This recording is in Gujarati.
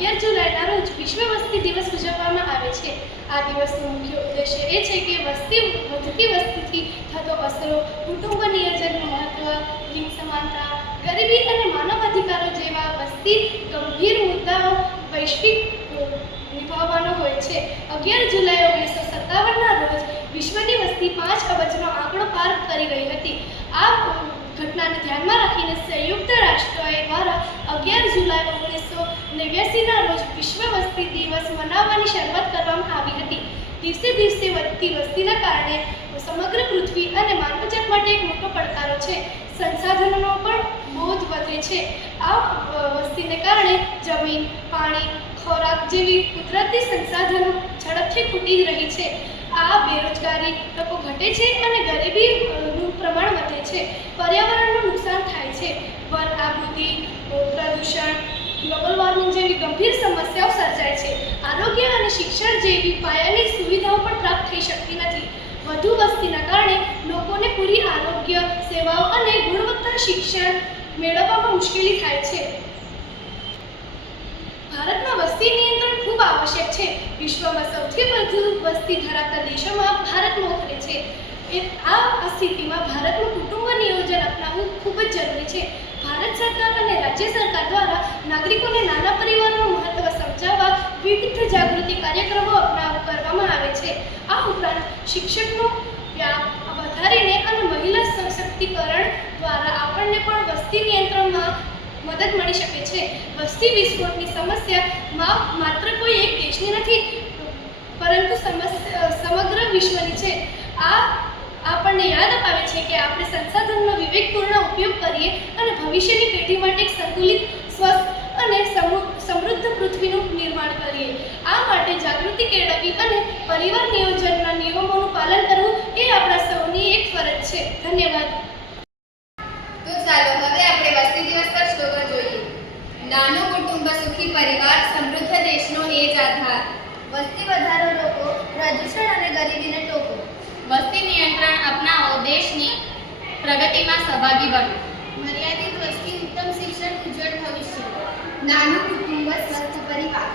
11 જુલાઈના રોજ વિશ્વ વસ્તી દિવસ ઉજવવામાં આવે છે. આ દિવસનો મુખ્ય ઉદ્દેશ્ય એ છે કે વધતી વસ્તીથી થતો અસરો, કુટુંબ નિયોજનનું મહત્વ, લિંગ સમાનતા, ગરીબી અને માનવ અધિકારો જેવા વસ્તી ગંભીર મુદ્દાઓ વૈશ્વિક નિભાવવાનો હોય છે. 11 જુલાઈ 1957ના રોજ વિશ્વની વસ્તી 5 અબજનો આંકડો પાર કરી ગઈ હતી. આ ઘટનાને ધ્યાનમાં રાખીને સંયુક્ત રાષ્ટ્રોએ દ્વારા 11 જુલાઈ 1989ના રોજ વિશ્વ વસ્તી દિવસ મનાવવાની શરૂઆત કરવામાં આવી હતી. દિવસે દિવસે વધતી વસ્તીના કારણે સમગ્ર પૃથ્વી અને માનવજાત માટે એક મોટો પડકારો છે. સંસાધનોનો પણ બોધ વધે છે. આ વસ્તીને કારણે જમીન, પાણી, ખોરાક જેવી કુદરતી સંસાધનો ઝડપથી ખૂટી રહી છે. આ બેરોજગારી તકો ઘટે છે અને ગરીબીનું પ્રમાણ વધે છે. પર્યાવરણનું નુકસાન થાય છે. વન આબૂદી, પ્રદૂષણ, ગ્લોબલ વોર્મિંગ જેવી ગંભીર સમસ્યાઓ સર્જાય છે. આરોગ્ય અને શિક્ષણ જેવી પાયાની સુવિધાઓ પણ પ્રાપ્ત થઈ શકતી નથી. વધુ વસ્તીના કારણે લોકોને પૂરી આરોગ્ય સેવાઓ અને ગુણવત્તા શિક્ષણ મેળવવામાં મુશ્કેલી થાય છે. ભારતમાં વસ્તી નિયંત્રણ ખૂબ આવશ્યક છે. વિશ્વમાં સૌથી વધુ વસ્તી ધરાવતા દેશોમાં ભારત મોખરે છે. આ સ્થિતિમાં ભારતનું કુટુંબ નિયોજન અપનાવવું ખૂબ જ જરૂરી છે. ભારત સરકાર અને રાજ્ય સરકાર દ્વારા નાગરિકોને નાના પરિવારનું મહત્વ સમજાવવા વિવિધ જાગૃતિ કાર્યક્રમો કરવામાં આવે છે. આ ઉપરાંત શિક્ષણનો વ્યાપ વધારીને અને મહિલા સશક્તિકરણ દ્વારા આપણને પણ વસ્તી નિયંત્રણમાં મદદ મળી શકે છે. વસ્તી વિસ્ફોટની સમસ્યા માત્ર કોઈ એક દેશની નથી, પરંતુ સમગ્ર વિશ્વની છે. આ આપણને યાદ અપાવે છે કે આપણે સંસાધનનો વિવેકપૂર્ણ ઉપયોગ કરીએ અને ભવિષ્યની પેઢી માટે એક સંતુલિત, સ્વસ્થ અને સમૃદ્ધ પૃથ્વીનું નિર્માણ કરીએ. આ માટે જાગૃતિ કેળવવી અને પરિવાર નિયોજનના નિયમોનું પાલન કરવું એ આપણા સૌની એક ફરજ છે. ધન્યવાદ. તો ચાલો હવે આપણે વસ્તી દિવસ પર સ્લોગન જોઈએ. નાનું કુટુંબ સુખી પરિવાર, સમૃદ્ધ દેશનો એ જ આધાર. વસ્તી વધારો રોકો, પ્રદૂષણ અને ગરીબીને ટોકો. વસ્તી નિયંત્રણ અપનાવો, દેશની પ્રગતિમાં સહભાગી બનો. મર્યાદિત વસ્તી, ઉત્તમ શિક્ષણ, ઉજ્જવળ ભવિષ્ય. નાનું કુટુંબ, સ્વસ્થ પરિવાર.